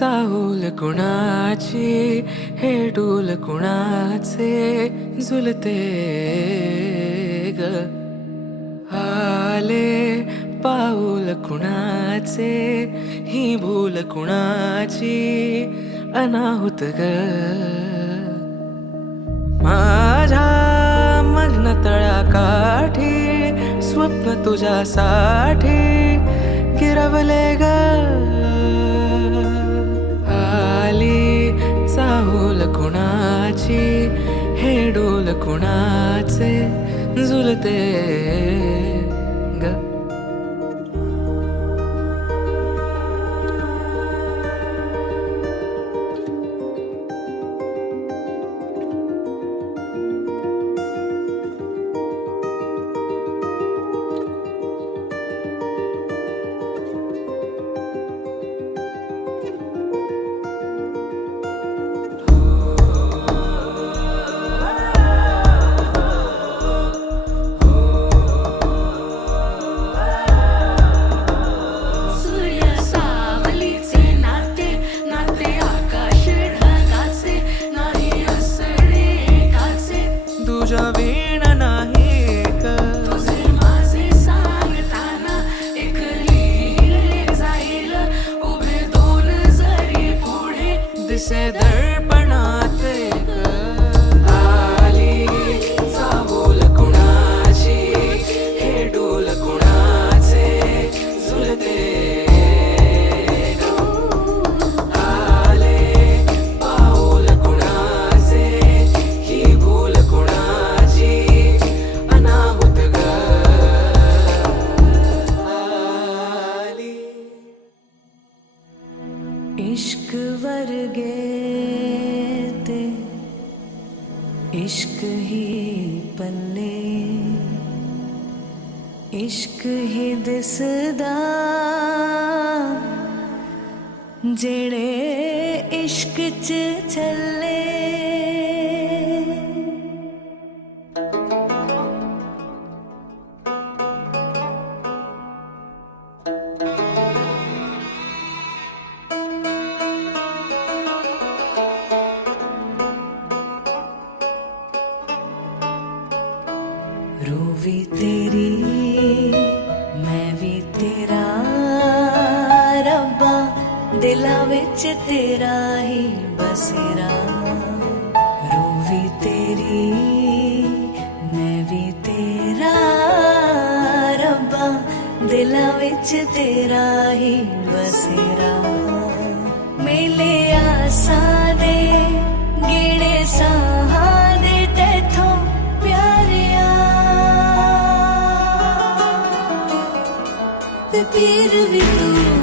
चाहूल कुणाची हे डूल कुणाचे झुलते ग आले पाऊल कुणाचे ही भूल कुणाची अनाहुत ग माझ्या मग्न तळाकाठी स्वप्न तुझ्यासाठी गिरवले ग आली चाहूल कुणाची हे डोल कुणाचे झुलते ग तुझ्या वीण नाही ग तुझे माझे सांगताना एक लिहिले जाईल उभे दोन जरी पुढे दिसे दर्पणात ग आली चाहूल कुणाची हे डोल कुणाचे झुलते इश्क वर्गे ते इश्क ही पल्ले इश्क ही दिसदा जेड़े इश्क च चले रूह भी तेरी मैं भी तेरा रब्बा दिला विच तेरा ही बसेरा रूह भी तेरी मैं भी तेरा रब्बा दिला विच तेरा ही बसेरा मेले आसा दे गिणे साहा दे तेथों प्यारिया पीर भी तू